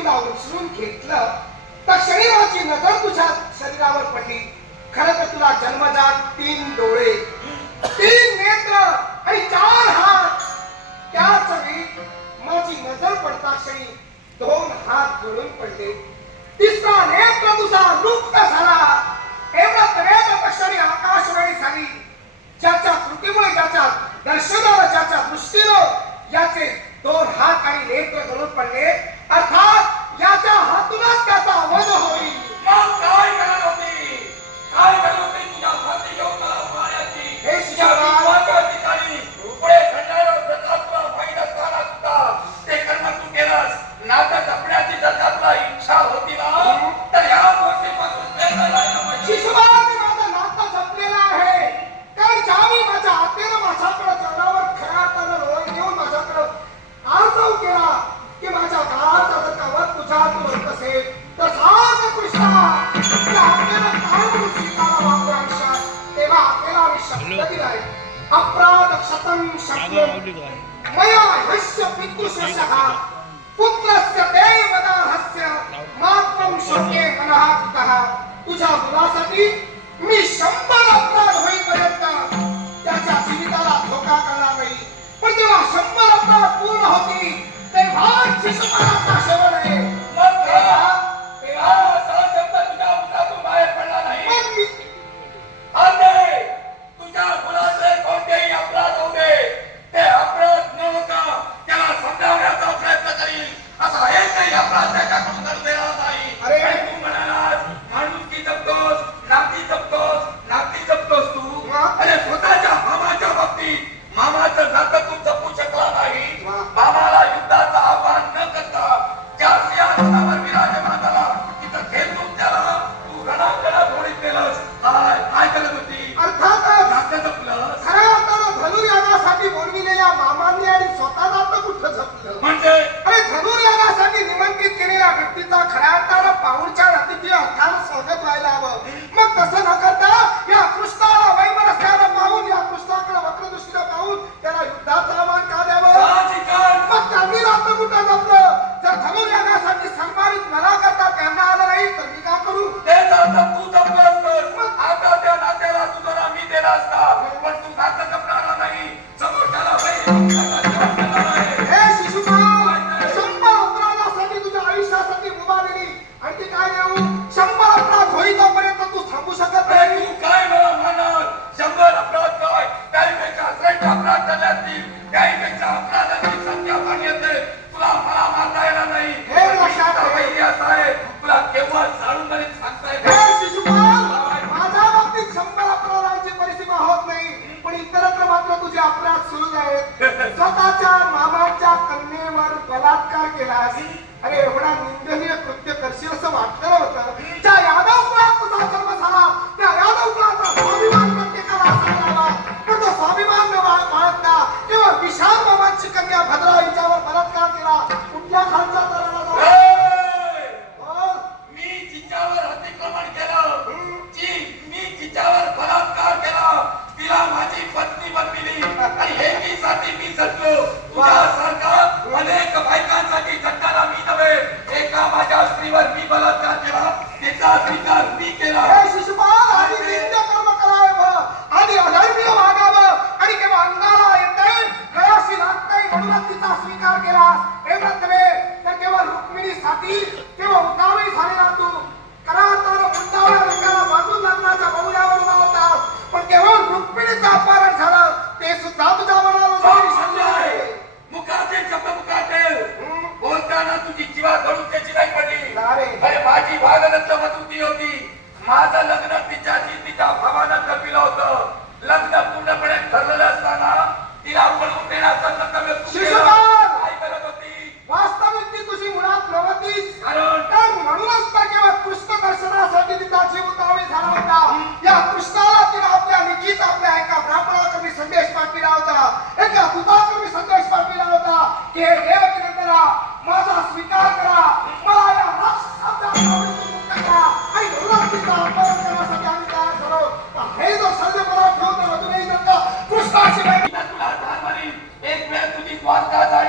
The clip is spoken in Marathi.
तुला उचलून घेतलं तर शरीराची नजर तुझ्या शरीरावर पडली. खर तर तुला जन्मजात तीन डोळे तीन नेत्र आणि चार हात. त्याच वेळी माझी नजर पडता क्षणी दोन हात जोडून पडले. तिसरा नेत्र तुझा लुप्त झाला. एवढा पर्यंत आकाशवाणी झाली. ज्याच्या कृतीमुळे त्याच्या दर्शन अपराधक्षतं शक्लं मया यस्य पितृशशः पुत्रस्य देवदाहस्य। मात्रं शोके मनः कृतः तुझ्या मुलासाठी मी शंभर अपराध होईपर्यंत Thank you. स्वतःच्या मामाच्या कन्येवर बलात्कार केला आणि एवढा निंदनीय कृत्य Passa! माझं लग्न तिच्याशी तिच्या भावानं ठरविलं होतं. लग्न पूर्णपणे ठरलं మాట్లాడాలి